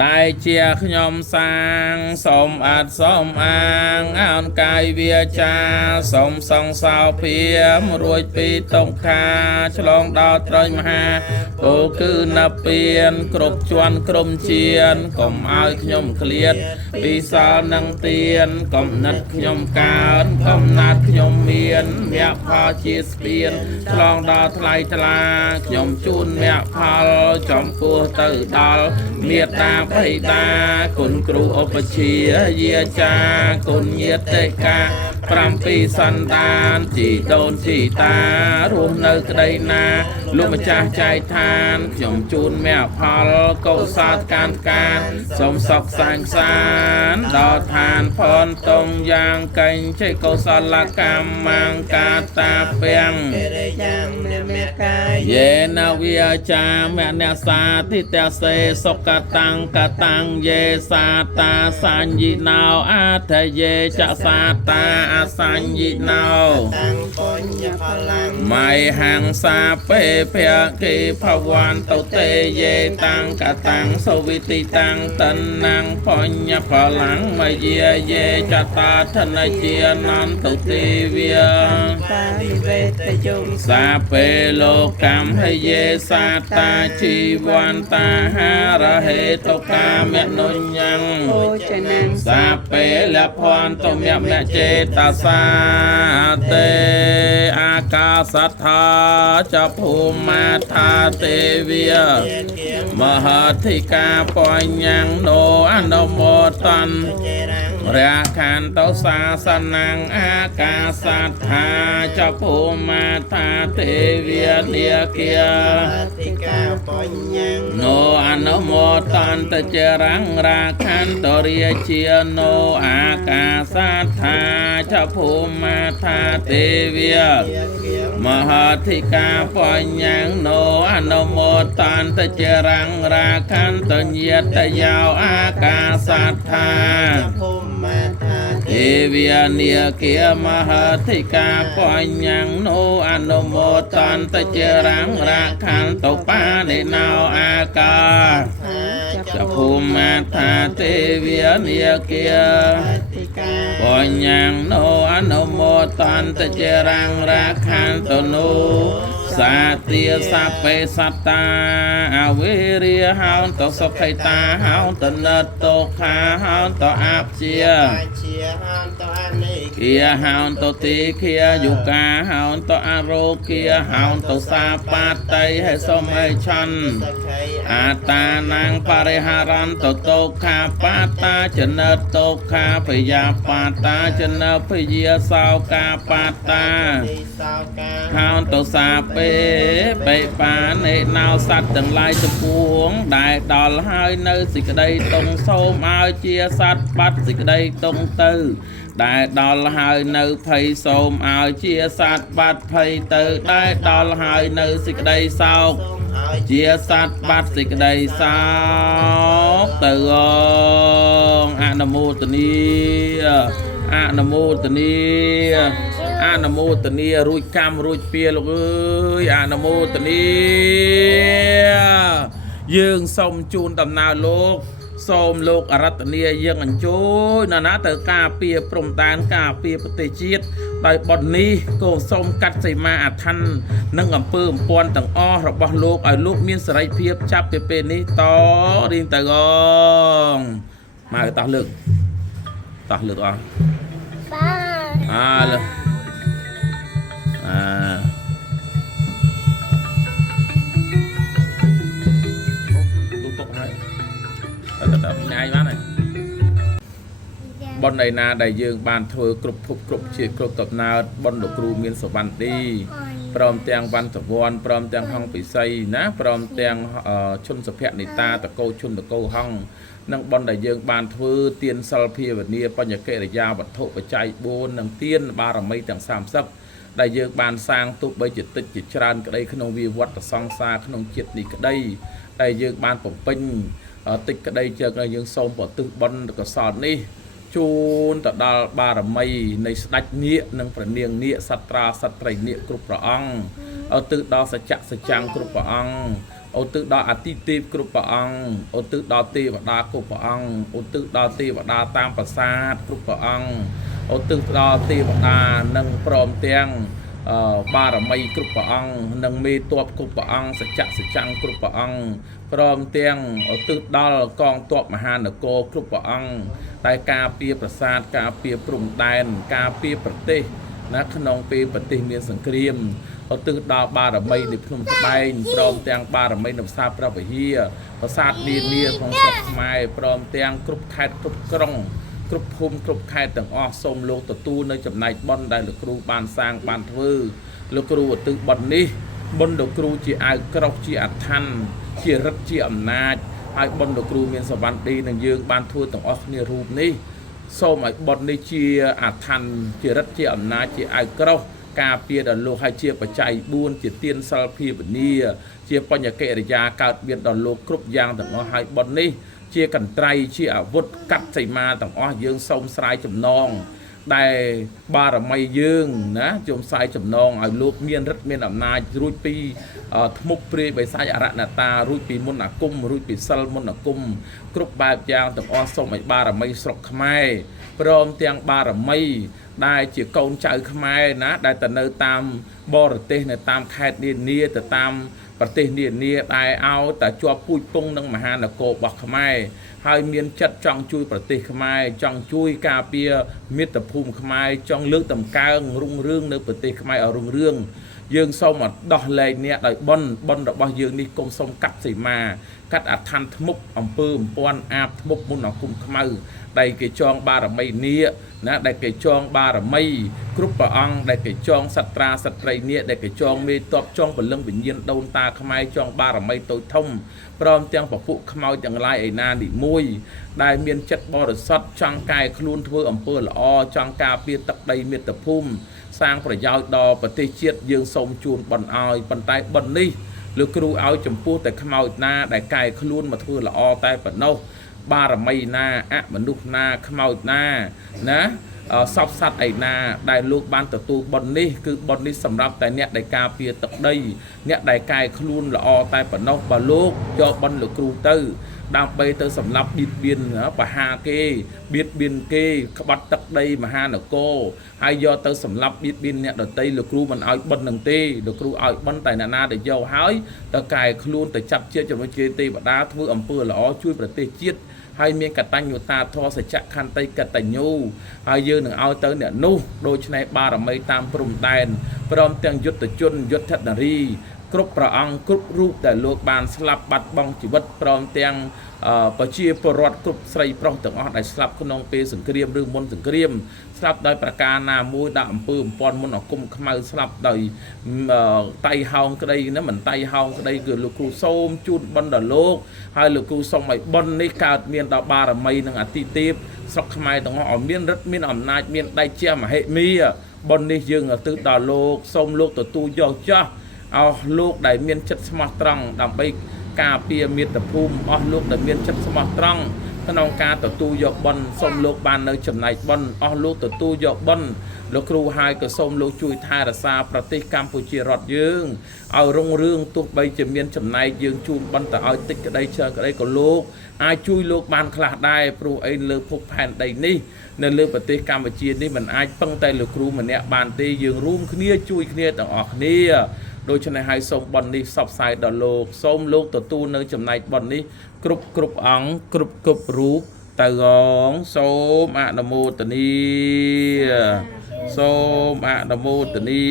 ได้เจียขยมสางสมอัดสมอ่างอ่านกายเวียจาสมสองสาวเพียมรวยปีตงคาฉลองดาวตรยมหาโอคือนับเปลี่ยนกรบจวนกรมเชียนกลมเอาขยมเคลียดปีสาวนังเตียนกลมนัดขยมการกลมนัดขยมเมียนเมียพอชีสเปียนฉลองดาวทลายทลาขยมจูนเมียพอจอมปัวตื่นดาวเมียตาไปตาคุณครูอุปเชียเยียจากุณเยียเตกาปรำปีสันดานจีโดนจีตารวมเนื้อกระไดนาลุมจ่าใจทานยมจูนแม่พอลโกศาการสมศกสังสารดอทานพรตรงยางกันใช้โกศลกรรมมังกาตาเปียงเยนาวิยจาแม่เนสาทิเตเสสกตังเยสาตาสัญญินาวอาเทเยจะสาตาอาสัญญินาวไม่หังสาเปเพียกีภวันตุเตเยตังกตังสวิติตังตันนังปัญญพลังมาเยเยจตาธนเจียนันตุติเวียสาเปโลกัมให้เยสาตาชีวันตาหาระเหตุกาเมนุญญังสาเปละพรตมยมะเจตสาเตอากาสัทธาจะภูมาธาเตเวียมหาธิกาปัญญังโนอนุโมตันราคันโตสาสนังอากาสัทธาจะภูมาธาเตเวียเนียเกียโนอนุโมตันตเจรังราคันโตเรียเชียโนอากาสัทธาจะภูมาธาเตเวียมหาธิกาปัญญังโนอนุโมตันตเจรังราคันโตเยตยาวอากาสัทธาเทเวียเนียเกียมหาธิกาปัญญังโนอนุโมตันตเจรังราคันโตปาเนนาวอากาจะภูมิธาเทเวียเนียเกียปัญญังโนอนุโมตันตเจรังราคันโตโนสาเตียสัพเพสัตตาอเวรียหาวตสัพเพตาหาวตนตคาหาวตอาบเชียเกียหาวตติเกียยุกาหาวตอโรเกียหาวตสาปาไตให้สมัยชันอาตานังปริหารันตโตคาปาตาจนโตคาพยาปาตาจนพยาสาวกาปาตาหาวตสาเปไปปาในนาวสัตว์ทั้งหลายจะพวงได้ดอลให้ในสิ่งใดตรงโสมเอาเชียสัตว์ปัดสิ่งใดตรงตื้อได้ดอลให้ในไพโสมเอาเชียสัตว์ปัดไพตื้อได้ดอลให้ในสิ่งใดเศร้าเชียสัตว์ปัดสิ่งใดเศร้าตื้ออนุโมทนีอนุโมทนีอนุโมทนีรุยกรรมรุยเปียลูกเอ้ยอนุโมทนียืงสมจูนตำนาโลกสมโลกอรัตเนียยังอันโจยนะเตอกาเปียปรมตานกาเปียปฏิจิตโดยบทนี้โกสมกัดใส่มาอัทันนั่งอำเภอปวนต่างอ้อระบโลกไอ้ลูกมีสไรเพียบจับเป็นนี้ต่อดินตะกองมาต่อเลือกอ่ะเลยลูกตกไหนแต่ง่ายมากเลยบนในนาได้ยืงบานเธอกรุบทุกกรุบเฉียดกรุบตบนาบนดอกครูมีนสวรรค์ดีพร้อมเตียงวันตะวันพร้อมเตียงห้องปีไซนะพร้อมเตียงชุนสะเพะนิตาตะโกชุนตะโกห้องนังบอลได้ยืงบานเธอเตียนซาลพีแบบนี้ปัญญาเกยยาบัดโถปัจจัยโบนนังเตียนบารมีต่างสามสักได้ยืงบานสร้างตุบใบจิตติจิตชรานก็ได้ขนมวีวัดซองซาขนมจิตนี่ก็ได้ยืงบานผมปิ้งติดก็ได้เจอได้ยืงส้มปอตึกบอลก็สอนนี่จูนตัดดาบารมีในสตัดเนี้ยนังประเนียงเนี้ยสัตราสัตไรเนี้ยกรุปประอังเอาตึกดาวสัจจะสัจจังกรุปประอัง ឧទ្ទិសដល់អតិទេពគ្រប់ព្រះអង្គឧទ្ទិសដល់ទេវតាគ្រប់ព្រះអង្គឧទ្ទិសដល់ទេវតាតាមប្រាសាទគ្រប់ព្រះអង្គឧទ្ទិសដល់ទេវតានិងព្រមទាំងបារមីគ្រប់ព្រះអង្គនិងមេតបគ្រប់ព្រះអង្គសច្ចៈសច្ចੰគ្រប់ព្រះអង្គព្រមទាំងឧទ្ទិសដល់កងទ័ពមហានគរគ្រប់ព្រះអង្គតែការពារប្រាសាទការពារព្រំដែនការពារប្រទេសណាក្នុងពេលប្រទេសមានសង្គ្រាមឧទ្ទិសដល់បារមីនៃភ្នំត្បែងព្រមទាំងបារមីនៅផ្សារព្រះវិហារប្រាសាទនានាក្នុងស្រុកខ្មែរព្រមទាំងគ្រប់ខេត្តគ្រប់ក្រុងគ្រប់ភូមិគ្រប់ខេត្តទាំងអស់សូមលោកទទួលនៅចំណែកបុណ្យដែលលោកគ្រូបានសាងបានធ្វើលោកគ្រូឧទ្ទិសបុណ្យនេះបុណ្យលោកគ្រូជាអាវក្រោះជាអធិដ្ឋជារិទ្ធជាអំណាចហើយបុណ្យលោកគ្រូមានសវណ្ណឌីនឹងយើងបានធ្វើទាំងអស់គ្នារូបនេះសូមឲ្យបុណ្យនេះជាអធិដ្ឋជារិទ្ធជាអំណាចជាអាវក្រោះការពារដល់លោកហើយជាបច្ច័យ4ជាទានសិលភាវនាជាបញ្ញកិរិយាកើតមានដល់លោកគ្រប់យ៉ាងទាំងអស់ហើយបុណ្យនេះជាកន្ត្រៃជាអាវុធកាត់សីមាទាំងអស់យើងសូមស្រាយចំណងដែលបារមីយើងណាជុំស្រាយចំណងឲ្យលោកមានរិទ្ធមានអំណាចរួចពីធ្មប់ព្រាយបិសាចអរណតារួចពីមុនអាគមរួចពីសិលមុនអាគមគ្រប់បែបយ៉ាងទាំងអស់សូមឲ្យបារមីស្រុកខ្មែរព្រមទាំងបារមីដែលជាកូនចៅខ្មែរណាដែលទៅនៅតាមបរទេសនៅតាមខេត្តនានាទៅតាមប្រទេសនានាដែលឲ្យតែជាប់ពូជពងនឹងមហានគររបស់ខ្មែរហើយមានចិត្តចង់ជួយប្រទេសខ្មែរចង់ជួយការពារមាតុភូមិខ្មែរចង់លើកតម្កើងរុងរឿងនៅប្រទេសខ្មែរឲ្យរុងរឿងយើងសូមដោះលែងអ្នកដោយបុណ្យរបស់យើងនេះគុំសូមកាត់សីមាកាត់អធិដ្ឋធ្មប់អំពើអំពាន់អាបធ្មប់មុនអាគមខ្មៅដែលគេចងបារមីនេះណាដែលគេចងបារមីគ្រប់ព្រះអង្គដែលគេចងសត្រាសត្រីនេះដែលគេចងមេតបចងពលឹងវិញ្ញាណដូនតាខ្មែរចងបារមីតូចធំព្រមទាំងពពួកខ្មោចទាំងឡាយឯណានីមួយដែលមានចិត្តបរិសុទ្ធចង់កែខ្លួនធ្វើអំពើល្អចង់ការពារទឹកដីមាតុភូមិសាងប្រយោជន៍ដល់ប្រទេសជាតិយើងសូមជូនបន់ឲ្យប៉ុន្តែបន់នេះលោកគ្រូឲ្យចំពោះតែខ្មោចណាដែលកែខ្លួនមកធ្វើល្អតែប៉ុណ្ណោះបារមីណាអមនុស្សណាខ្មោចណាណាសពសត្វឯណាដែលលោកបានទទួលបុណ្យនេះគឺបុណ្យនេះសម្រាប់តែអ្នកដែលការពារទឹកដីអ្នកដែលកែខ្លួនល្អតែប៉ុណ្ណោះបើលោកយកបុណ្យលោកគ្រូទៅដើម្បីទៅសម្លាប់បៀតបៀនបហាគេបៀតបៀនគេក្បត់ទឹកដីមហានគរហើយយកទៅសម្លាប់បៀតបៀនអ្នកដទៃលោកគ្រូមិនឲ្យបុណ្យនឹងទេលោកគ្រូឲ្យបុណ្យតែអ្នកណាដែលយកហើយទៅកែខ្លួនទៅចាប់ជាតិជំនួយជាទេវតាធ្វើអំពើល្អជួយប្រទេសជាតិហើយមានកតញ្ញុតាធម៌សច្ចខន្តីកតញ្ញូហើយយើងនឹងឲ្យទៅអ្នកនោះដូច្នេះបារមីតាមព្រំដែនព្រមទាំងយុទ្ធជនយុទ្ធនារីគ្រប់ព្រះអង្គគ្រប់រូបដែលលោកបានស្លាប់បាត់បង់ជីវិតព្រមទាំងប្រជាពលរដ្ឋគ្រប់ស្រីប្រុសទាំងអស់ដែលស្លាប់ក្នុងពេលសង្គ្រាមឬមុនសង្គ្រាមស្លាប់ដោយប្រការណាមួយដាក់អំពើអំព័ន្ធមុនអាគមខ្មៅស្លាប់ដោយតៃហោងក្តីណាមិនតៃហោងក្តីគឺលោកគ្រូសូមជូនបុណ្យដល់លោកហើយលោកគ្រូសូមឲ្យបុណ្យនេះកើតមានដល់បារមីនិងអតិទេពស្រុកខ្មែរទាំងអស់ឲ្យមានរិទ្ធមានអំណាចមានដៃជាមហិមាបុណ្យនេះយើងឧទ្ទិសដល់លោកសូមលោកទទួលយកចាស់អស់លោកដែលមានចិត្តស្មោះត្រង់ដើម្បីការពារមាតុភូមិអស់លោកដែលមានចិត្តស្មោះត្រង់ក្នុងការទទួលយកបុណ្យសូមលោកបាននៅចំណែកបុណ្យអស់លោកទទួលយកបុណ្យលោកគ្រូហើយក៏សូមលោកជួយថែរក្សាប្រទេសកម្ពុជារដ្ឋយើងឲ្យរុងរឿងទោះបីជាមានចំណែកយើងជូនបុណ្យទៅឲ្យតិចក្តីច្រើនក្តីក៏លោកអាចជួយលោកបានខ្លះដែរព្រោះអីលើភពផែនដីនេះនៅលើប្រទេសកម្ពុជានេះមិនអាចពឹងតែលោកគ្រូម្នាក់បានទេយើងរួមគ្នាជួយគ្នាទាំងអស់គ្នាដូច្នេះហើយសូមបុណ្យនេះផ្សព្វផ្សាយដល់លោកសូមលោកទទួលនៅចំណែកបុណ្យនេះគ្រប់អង្គគ្រប់រូបទៅងសូមអនុមោទនាសូមអនុមោទនា